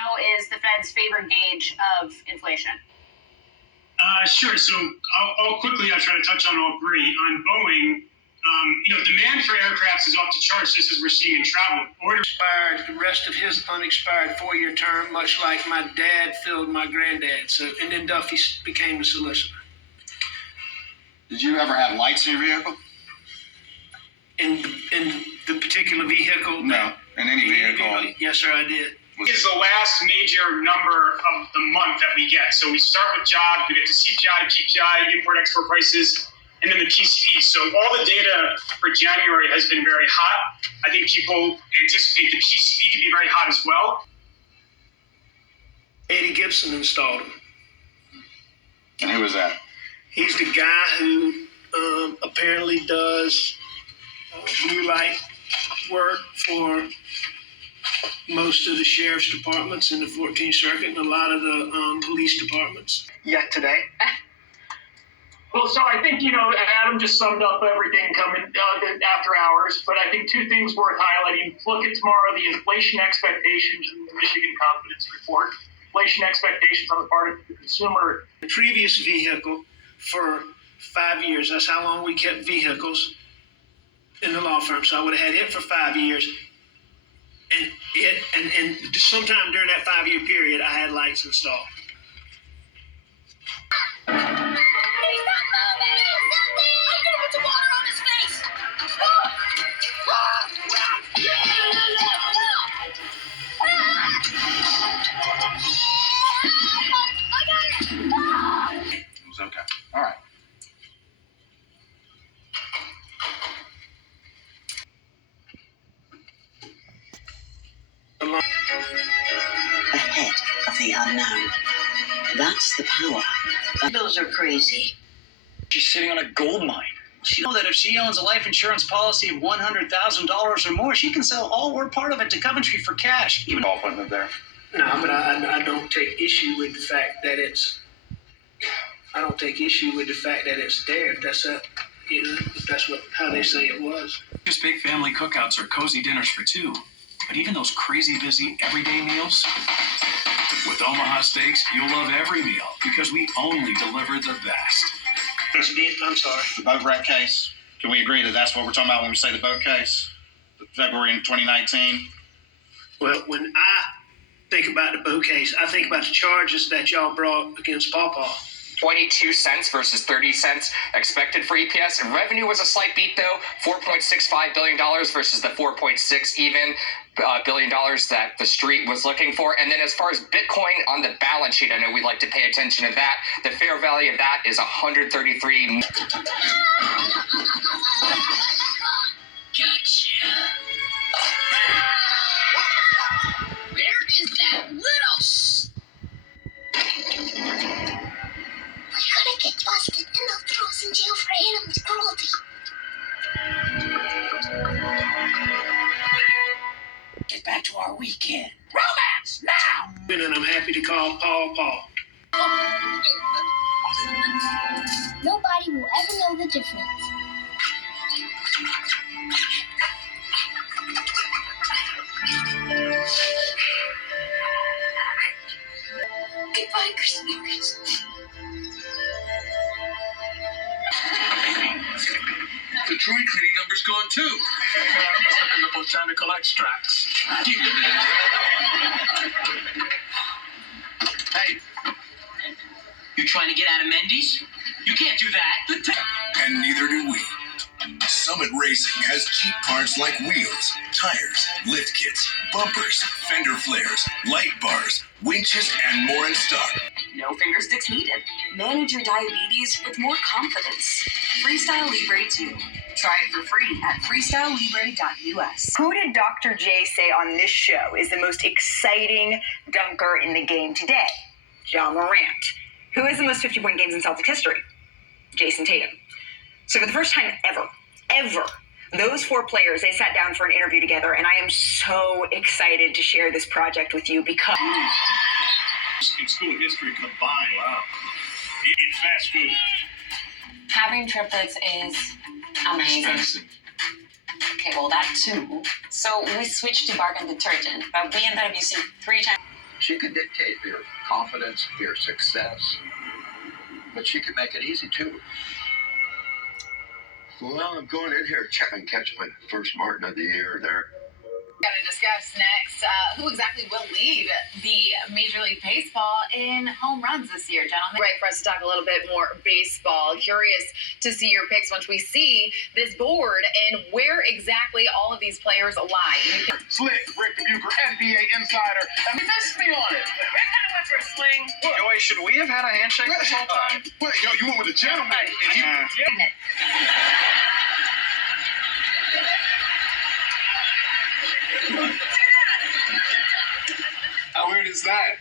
know is the Fed's favorite gauge of inflation? Sure. So I'll quickly try to touch on all three. On Boeing, demand for aircrafts is off the charts, just as we're seeing in travel. Expired the rest of his unexpired 4-year term, much like my dad filled my granddad. And then Duffy became the solicitor. Did you ever have lights in your vehicle? In the particular vehicle? No, in any vehicle. Yes, sir, I did. This is the last major number of the month that we get. So we start with jobs, we get to CPI, PPI, import-export prices, and then the PCE. So all the data for January has been very hot. I think people anticipate the PCE to be very hot as well. Eddie Gibson installed him. And who was that? He's the guy who apparently does blue light work for most of the sheriff's departments in the 14th Circuit and a lot of the police departments. Yet today? Well, so I think, Adam just summed up everything coming after hours, but I think two things worth highlighting. Look at tomorrow, the inflation expectations in the Michigan Confidence Report. Inflation expectations on the part of the consumer. The previous vehicle for 5 years, that's how long we kept vehicles in the law firm. So I would have had it for 5 years. And sometime during that 5-year period, I had lights installed. He's not moving! He's not there! I'm gonna put the water on his face! I got it! It was okay. All right. Ahead of the unknown. That's the power. Those are crazy. She's sitting on a gold mine. She knows that if she owns a life insurance policy of $100,000 or more, she can sell all or part of it to Coventry for cash. Even all putting it there. No, but I don't take issue with the fact that it's. I don't take issue with the fact that it's there. If that's how they say it was. Just big family cookouts or cozy dinners for two. But even those crazy busy everyday meals, with Omaha Steaks, you'll love every meal because we only deliver the best. I'm sorry. The boat wreck case. Can we agree that that's what we're talking about when we say the boat case? February in 2019? Well, when I think about the boat case, I think about the charges that y'all brought against Pawpaw. 22 cents versus 30 cents expected for EPS. Revenue was a slight beat, though. $4.65 billion versus the $4.6 even billion that the street was looking for. And then as far as Bitcoin on the balance sheet, I know we'd like to pay attention to that. The fair value of that is 133. Gotcha. Where is that little We're gonna get busted and they'll throw us in jail for animal cruelty. Get back to our weekend. Romance, now! And I'm happy to call Paul Paul. Nobody will ever know the difference. Goodbye, Christmas. The dry cleaning number's gone too. And the botanical extracts. Hey, you trying to get out of Mendy's? You can't do that. And neither do we. Summit Racing has cheap parts like wheels, tires, lift kits, bumpers, fender flares, light bars, winches, and more in stock. No finger sticks needed. Manage your diabetes with more confidence. Freestyle Libre 2. Try it for free at freestylelibre.us. Who did Dr. J say on this show is the most exciting dunker in the game today? Ja Morant. Who has the most 50-point games in Celtics history? Jason Tatum. So for the first time ever, those four players, they sat down for an interview together, and I am so excited to share this project with you because... In school history combined. Wow. In fast food. Having triplets is amazing. Expensive. Okay, well, that too. So we switched to Bargain detergent, but we ended up using 3 times. She can dictate your confidence, your success, but she can make it easy too. Well, I'm going in here checking catch my first Martin of the year there. Got to discuss next who exactly will lead the Major League Baseball in home runs this year, gentlemen. Right, for us to talk a little bit more baseball. Curious to see your picks once we see this board and where exactly all of these players lie. Slick, Rick the Bucher, NBA insider, and he missed me on it. Rick kind of went for a swing. Joey, should we have had a handshake this whole time? Wait, yo, you went with the gentleman, and you. How weird is that?